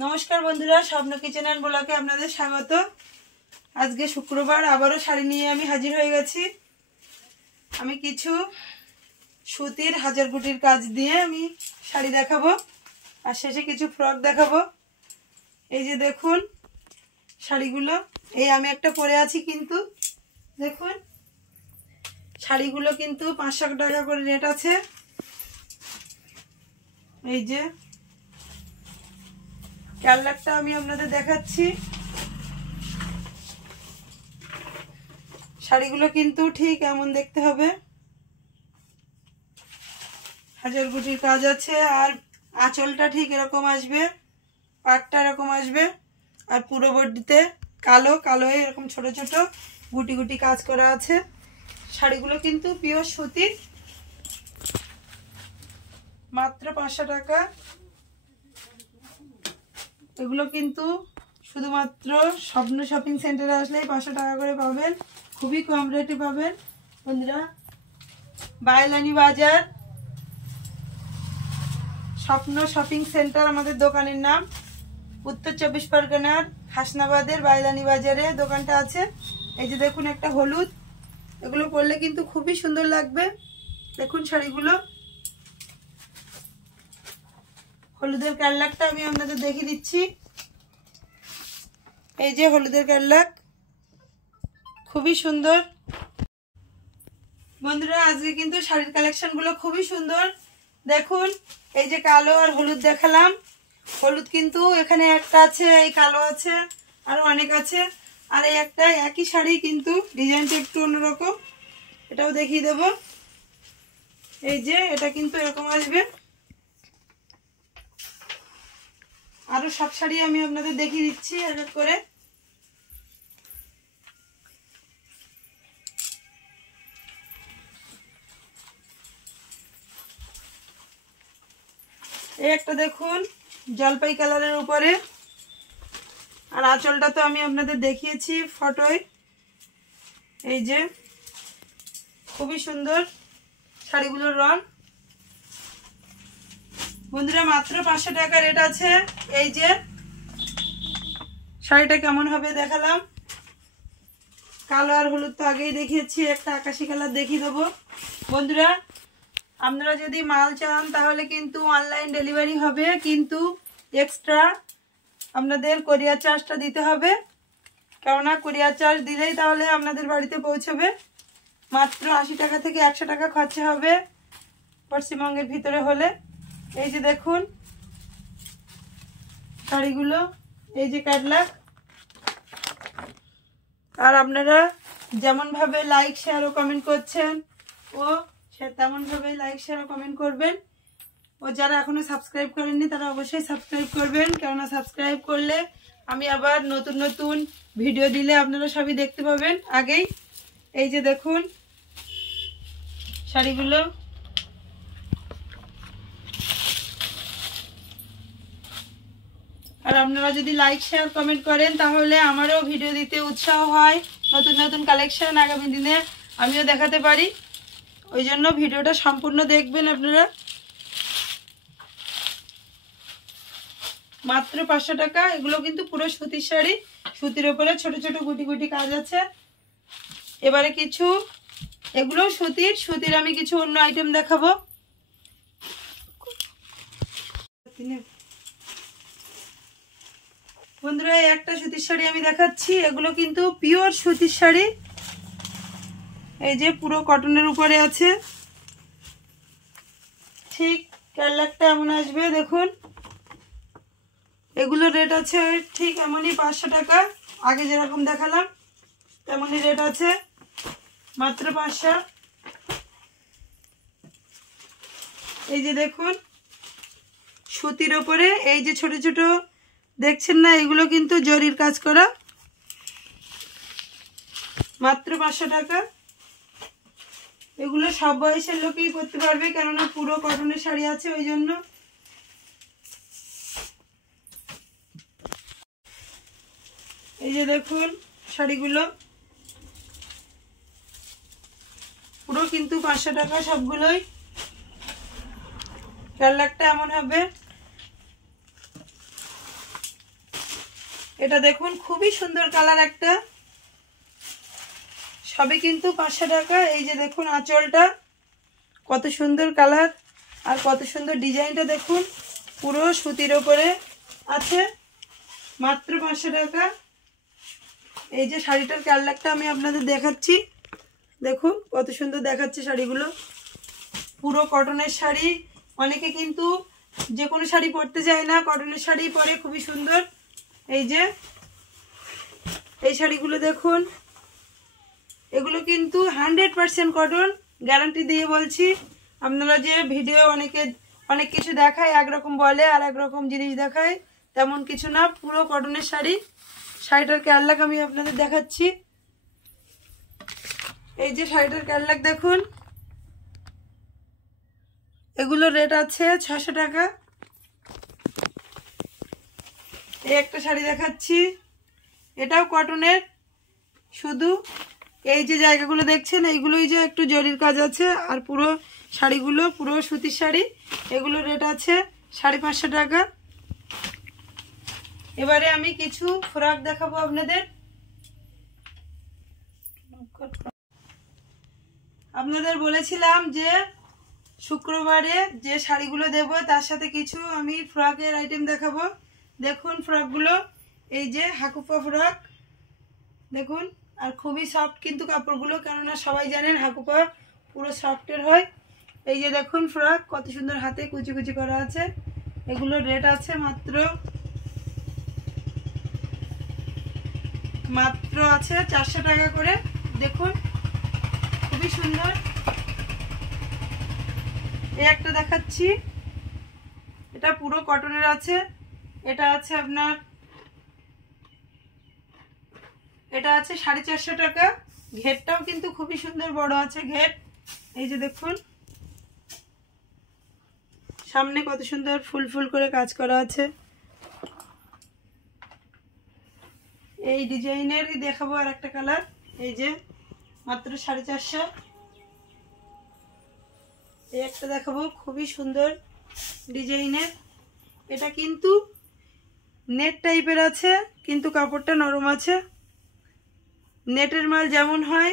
नमस्कार बंधुरा स्वप्न किचेन एंड ब्लगे आपनादेर स्वागत। आज के शुक्रवार आबारो शाड़ी निये आमी हाजिर हये गेছি। आमी किछु सुतिर हाजार गुटिर काज दिए आमी शाड़ी देखाबो और शेषे किछु फ्रक देखाबो। এই যে দেখুন শাড়িগুলো, এই আমি একটা পরে আছি, কিন্তু দেখুন শাড়িগুলো কিন্তু 500 টাকা করে রেট আছে। এই যে কালারটা আমি আপনাদের দেখাচ্ছি। শাড়িগুলো কিন্তু ঠিক এমন দেখতে হবে, হাজার গুটির কাজ আছে আর আঁচলটা ঠিক এরকম আসবে, পাটটা এরকম আসবে আর পুরো বডিতে কালো কালো এরকম ছোট ছোট গুটি গুটি কাজ করা আছে। শাড়িগুলো কিন্তু পিওর সুতির, মাত্র 500 টাকা। এগুলো কিন্তু শুধুমাত্র স্বপ্ন শপিং সেন্টারে আসলেই 500 টাকা করে পাবেন, খুবই কম রেটে পাবেন বন্ধুরা। বাইলানি বাজার স্বপ্ন শপিং সেন্টার আমাদের দোকানের নাম। उत्तर 24 परगनार हासनाबादेर বাইলানি বাজারে দোকানটা আছে। এই যে দেখুন একটা হলুদ, এগুলো পরলে কিন্তু খুবই সুন্দর লাগবে। দেখুন শাড়িগুলো, হলুদের কালারটা আমি আপনাদের দেখিয়ে দিচ্ছি। এই যে হলুদের কালার, খুবই সুন্দর বন্ধুরা। আজকে কিন্তু শাড়ির কালেকশনগুলো খুবই সুন্দর। দেখুন এই যে কালো আর হলুদ দেখালাম, হলুদ কিন্তু এখানে একটা আছে, এই কালো আছে, আরো অনেক আছে। আর এই একটা একই শাড়ি কিন্তু ডিজাইনটা একটু অন্যরকম, এটাও দেখিয়ে দেব। এই যে এটা কিন্তু এরকম আসবে। আরো সব শাড়ি আমি আপনাদের দেখিয়ে দিচ্ছি এক এক করে। এই একটা দেখুন জলপাই কালারের উপরে, আর আঁচলটা তো আমি আপনাদের দেখিয়েছি ফটোয়। এই যে খুবই সুন্দর শাড়িগুলোর রং বন্ধুরা, মাত্র 500 টাকা রেট আছে। এই যে শাড়িটা কেমন হবে দেখালাম। কালো আর হলুদ তো আগেই দেখিয়েছি, একটা আকাশি কালার দেখিয়ে দেবো বন্ধুরা। আপনারা যদি মাল চান তাহলে কিন্তু অনলাইন ডেলিভারি হবে, কিন্তু এক্সট্রা আপনাদের কুরিয়ার চার্জটা দিতে হবে, কেননা কুরিয়ার চার্জ দিলেই তাহলে আপনাদের বাড়িতে পৌঁছবে। মাত্র 80 টাকা থেকে 100 টাকা খরচা হবে পশ্চিমবঙ্গের ভিতরে হলে। এই যে দেখুন শাড়িগুলো, এই যে ক্যাটলগ। আর আপনারা যেমন ভাবে লাইক শেয়ার ও কমেন্ট করছেন ও তেমন ভাবে লাইক শেয়ার ও কমেন্ট করবেন। ও যারা এখনো সাবস্ক্রাইব করেননি তারা অবশ্যই সাবস্ক্রাইব করবেন, কেননা সাবস্ক্রাইব করলে আমি আবার নতুন নতুন ভিডিও দিলে আপনারা সবই দেখতে পাবেন আগেই। এই যে দেখুন শাড়িগুলো, আর আপনারা যদি লাইক শেয়ার কমেন্ট করেন তাহলে আমারও ভিডিও দিতে উৎসাহ হয়, নতুন নতুন কালেকশন আগামী দিনে আমিও দেখাতে পারি। ওই জন্য ভিডিওটা সম্পূর্ণ দেখবেন আপনারা। মাত্র 500 টাকা। এগুলো কিন্তু পুরো সুতির শাড়ি, সুতির উপরে ছোট ছোট গুটি গুটি কাজ আছে। এবারে কিছু এগুলো সুতির, সুতির আমি কিছু অন্য আইটেম দেখাবো বন্ধুরা। একটা সুতির শাড়ি আমি দেখাচ্ছি, এগুলো কিন্তু পিওর সুতির শাড়ি। এই যে পুরো কটনের উপরে আছে, ঠিক কালারটা এমন আসবে দেখুন। এগুলো রেট আছে ঠিক এমনই 500 টাকা, আগে যেরকম দেখালাম তেমনই রেট আছে, মাত্র 500। এই যে দেখুন সুতির ওপরে এই যে ছোট ছোট দেখছেন না, এগুলো কিন্তু জরির কাজ করা, মাত্র 500 টাকা। এগুলো সব বয়সের লোকই করতে পারবে, কেননা পুরো কটনের শাড়ি আছে ওই জন্য। এই যে দেখুন শাড়িগুলো পুরো কিন্তু 500 টাকা সবগুলোই। কালারটা এমন হবে, এটা দেখুন খুবই সুন্দর কালার একটা, সবই কিন্তু 500 টাকা। এই যে দেখুন আঁচলটা কত সুন্দর কালার আর কত সুন্দর ডিজাইনটা দেখুন, পুরো সুতির ওপরে আছে, মাত্র 500 টাকা। এই যে শাড়িটার কালারটা আমি আপনাদের দেখাচ্ছি, দেখুন কত সুন্দর দেখাচ্ছে শাড়িগুলো, পুরো কটনের শাড়ি। অনেকে কিন্তু যে কোনো শাড়ি পরতে চায় না, কটনের শাড়ি পরে খুবই সুন্দর। এই যে এই শাড়িগুলো দেখুন, এগুলো কিন্তু 100% কটন, গ্যারান্টি দিয়ে বলছি। আপনারা যে ভিডিও অনেক কিছু দেখায়, একরকম বলে আর একরকম জিনিস দেখায়, তেমন কিছু না, পুরো কটনের শাড়ি। শাড়িটার ক্যাটলগ আমি আপনাদের দেখাচ্ছি। এই যে শাড়িটার ক্যাটলগ দেখুন, এগুলো রেট আছে 600 টাকা। এই একটা শাড়ি দেখাচ্ছি, এটাও কটনের, শুধু এই যে জায়গাগুলো দেখছেন এইগুলোই যে একটু জরির কাজ আছে, আর পুরো শাড়িগুলো পুরো সুতির শাড়ি। এগুলো রেট আছে 550 টাকা। এবারে আমি কিছু ফ্রক দেখাবো আপনাদের। আপনাদের বলেছিলাম যে শুক্রবারে যে শাড়িগুলো দেব তার সাথে কিছু আমি ফ্রকের আইটেম দেখাবো। দেখুন ফ্রকগুলো, এই যে হাকুপা ফ্রক দেখুন, আর খুবই সফট কিন্তু কাপড়গুলো, কেননা সবাই জানেন হাকুপা পুরো সফটের হয়। এই যে দেখুন ফ্রক কত সুন্দর, হাতে কুচি কুচি করা আছে। এগুলো রেট আছে মাত্র আছে 400 টাকা করে। দেখুন খুবই সুন্দর। এই একটা দেখাচ্ছি, এটা পুরো কটনের আছে, এটা আছে আপনার, এটা আছে 450 টাকা। ঘেরটাও কিন্তু খুবই সুন্দর বড় আছে ঘের। এই যে দেখুন সামনে কত সুন্দর ফুল ফুল করে কাজ করা আছে। এই ডিজাইনেরই দেখাবো আর একটা কালার, এই যে মাত্র 450। এই একটা দেখাবো খুবই সুন্দর ডিজাইনের, এটা কিন্তু নেট টাইপের আছে, কিন্তু কাপড়টা নরম আছে। নেটের মাল যেমন হয়,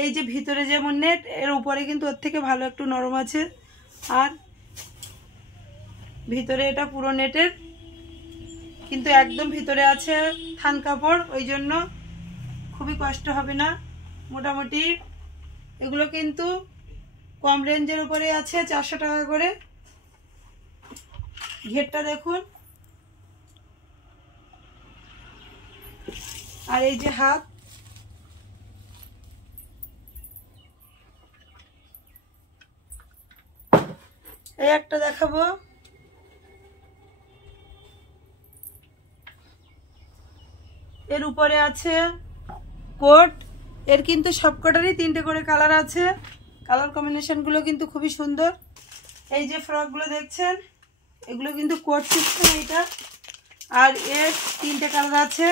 এই যে ভিতরে যেমন নেট, এর উপরে কিন্তু ওর থেকে ভালো একটু নরম আছে। আর ভিতরে এটা পুরো নেটের, কিন্তু একদম ভিতরে আছে থান কাপড়, ওই জন্য খুবই কষ্ট হবে না মোটামুটি। এগুলো কিন্তু কম রেঞ্জের উপরে আছে, 400 টাকা করে। ঘেরটা দেখুন, আর এই যে হাত, এই একটা দেখাবো, এর উপরে আছে কোট। এর কিন্তু সবকটারই 3টে করে কালার আছে, কালার কম্বিনেশনগুলো কিন্তু খুবই সুন্দর। এই যে ফ্রকগুলো দেখছেন, এগুলো কিন্তু কোট সিস্টেম এইটা, আর এর 3টে কালার আছে।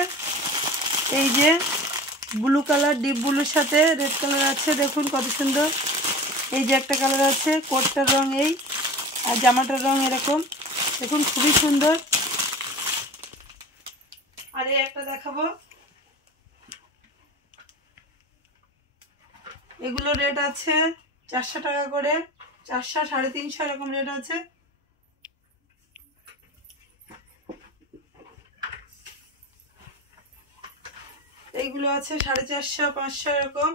এই যে ব্লু কালার, ডিপ ব্লুর সাথে রেড কালার আছে, দেখুন কত সুন্দর। এই যে একটা কালার আছে, কোটটার রং এই, আর জামাটার রং এরকম, দেখুন খুবই সুন্দর। আর এই একটা দেখাবো, এগুলো রেট আছে 400 টাকা করে, 400 350 এরকম রেট আছে। এইগুলো আছে 450 500 এরকম।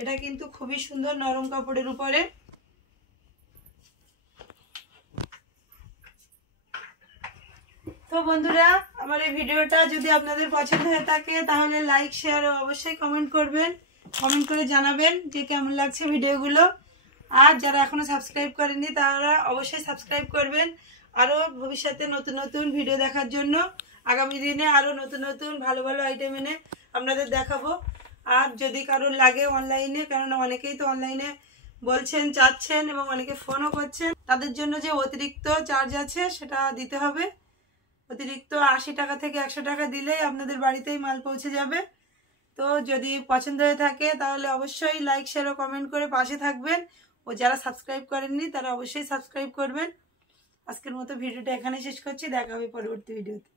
এটা কিন্তু খুবই সুন্দর নরম কাপড়ের উপরে। তো বন্ধুরা, আমার এই ভিডিওটা যদি আপনাদের পছন্দ হয়ে থাকে তাহলে লাইক শেয়ার ও অবশ্যই কমেন্ট করবেন, কমেন্ট করে জানাবেন যে কেমন লাগছে ভিডিওগুলো। আর যারা এখনো সাবস্ক্রাইব করেননি তারা অবশ্যই সাবস্ক্রাইব করবেন, আরও ভবিষ্যতে নতুন নতুন ভিডিও দেখার জন্য। আগামী দিনে আরও নতুন নতুন ভালো ভালো আইটেম এনে আপনাদের দেখাবো। আর যদি কারোর লাগে অনলাইনে, কেননা অনেকেই তো অনলাইনে বলছেন, চাচ্ছেন এবং অনেকে ফোনও করছেন, তাদের জন্য যে অতিরিক্ত চার্জ আছে সেটা দিতে হবে। অতিরিক্ত 80 টাকা থেকে 100 টাকা দিলেই আপনাদের বাড়িতেই মাল পৌঁছে যাবে। তো যদি পছন্দ হয়ে থাকে তাহলে অবশ্যই লাইক শেয়ার ও কমেন্ট করে পাশে থাকবেন, ও যারা সাবস্ক্রাইব করেননি তারা অবশ্যই সাবস্ক্রাইব করবেন। আজকের মতো ভিডিওটা এখানে শেষ করছি, দেখা হবে পরবর্তী ভিডিওতে।